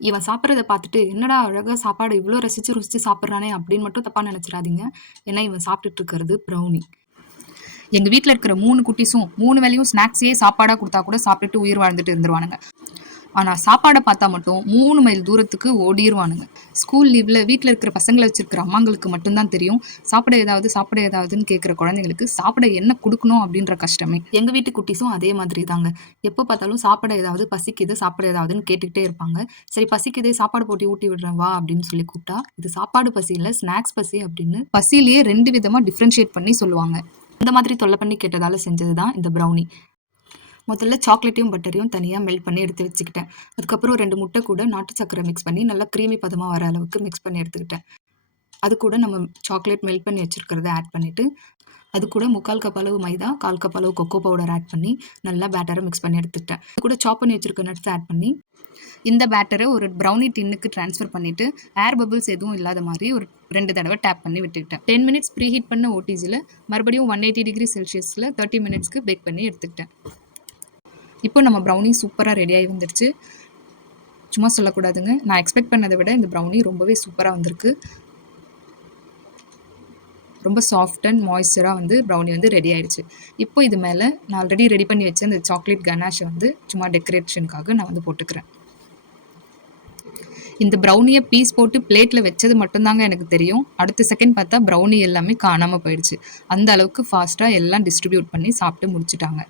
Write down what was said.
இவன் சாப்பிடுறத பார்த்துட்டு, "என்னடா அழகா சாப்பாடு இவ்ளோ ரசிச்சு, ருசிச்சு சாப்பிடுறானே!" அப்படின்னு மட்டும் தப்பா நெனச்சிராதீங்க. ஏன்னா, இவன் சாப்பிட்டுட்டு இருக்கிறது ப்ரௌனி. எங்க வீட்ல இருக்கிற 3 குட்டீஸும் 3 வேளையும் ஸ்நாக்ஸே சாப்பாடா குடுத்தா கூட சாப்பிட்டுட்டு உயிர் வாழ்ந்துட்டு இருந்துருவானுங்க. ஆனா, சாப்பாட பார்த்தா மட்டும் 3 மைல் தூரத்துக்கு ஓடிருவானுங்க. ஸ்கூல் லீவ்ல வீட்ல இருக்கிற பசங்கள வச்சிருக்கிற அம்மாங்களுக்கு மட்டும் தான் தெரியும். சாப்பிட ஏதாவதுன்னு கேட்கிற குழந்தைங்களுக்கு சாப்பிட என்ன குடுக்கணும் அப்படின்ற கஷ்டமே. எங்க வீட்டு குட்டீஸும் அதே மாதிரி தாங்க. எப்ப பார்த்தாலும் சாப்பிட ஏதாவது பசிக்குது, சாப்பிட ஏதாவதுன்னு கேட்டுக்கிட்டே இருப்பாங்க. சரி பசிக்குதே சாப்பாடு போட்டு ஊட்டி விடுறேன் வா அப்படின்னு சொல்லி கூப்பிட்டா, இது சாப்பாடு பசி இல்ல ஸ்நாக்ஸ் பசி அப்படின்னு பசியிலேயே 2 விதமா டிஃபரன்ஷியேட் பண்ணி சொல்லுவாங்க. இந்த மாதிரி தொல்ல பண்ணி கேட்டதால செஞ்சது தான் இந்த ப்ரௌனி. முதல்ல சாக்லேட்டையும் பட்டரையும் தனியா மெல்ட் பண்ணி எடுத்து வச்சுக்கிட்டேன். அதுக்கப்புறம் 2 முட்டை கூட நாட்டு சர்க்கரை மிக்ஸ் பண்ணி நல்லா கிரீமி பதமா வர அளவுக்கு மிக்ஸ் பண்ணி எடுத்துக்கிட்டேன். அது கூட நம்ம சாக்லேட் மெல்ட் பண்ணி வச்சிருக்கிறத ஆட் பண்ணிட்டு, அது கூட 3/4 கப் அளவு மைதா, 1/4 கப் அளவு கொக்கோ பவுடர் ஆட் பண்ணி நல்லா பேட்டர மிக்ஸ் பண்ணி எடுத்துக்கிட்டேன். அது கூட சாப் பண்ணி வச்சிருக்க நட்ஸ் ஆட் பண்ணி, இந்த பேட்டர ஒரு ப்ரௌனி டின்னுக்கு ட்ரான்ஸ்ஃபர் பண்ணிட்டு, ஏர் பபிள்ஸ் எதுவும் இல்லாத மாரி ஒரு 2 தடவ டேப் பண்ணி விட்டுக்கிட்டேன். 10 மினிட்ஸ் ப்ரீ ஹீட் பண்ண ஓடிஜில மறுபடியும் 180 டிகிரி செல்சியஸ்ல 30 மினிட்ஸ்க்கு பேக் பண்ணி எடுத்துக்கிட்டேன். இப்போ நம்ம ப்ரௌனி சூப்பரா ரெடியாகி வந்துடுச்சு. சும்மா சொல்லக்கூடாதுங்க. நான் எக்ஸ்பெக்ட் பண்ணத விட இந்த ப்ரௌனி ரொம்பவே சூப்பரா வந்திருக்கு. ரொம்ப சாஃப்ட் அண்ட் மாய்ஸ்சரா வந்து ப்ரௌனி வந்து ரெடி ஆயிடுச்சு. இப்போ இது மேல நான் ஆல்ரெடி ரெடி பண்ணி வச்ச இந்த சாக்லேட் கனாஷ வந்து சும்மா டெக்கரேஷனுக்காக நான் வந்து போட்டுக்கிறேன். இந்த ப்ரௌனிய பீஸ் போட்டு பிளேட்ல வச்சது மட்டும் தாங்க எனக்கு தெரியும். அடுத்த செகண்ட் பார்த்தா ப்ரௌனி எல்லாமே காணாம போயிடுச்சு. அந்த அளவுக்கு ஃபாஸ்ட்டா எல்லாம் டிஸ்ட்ரிபியூட் பண்ணி சாப்பிட்டு முடிச்சுட்டாங்க.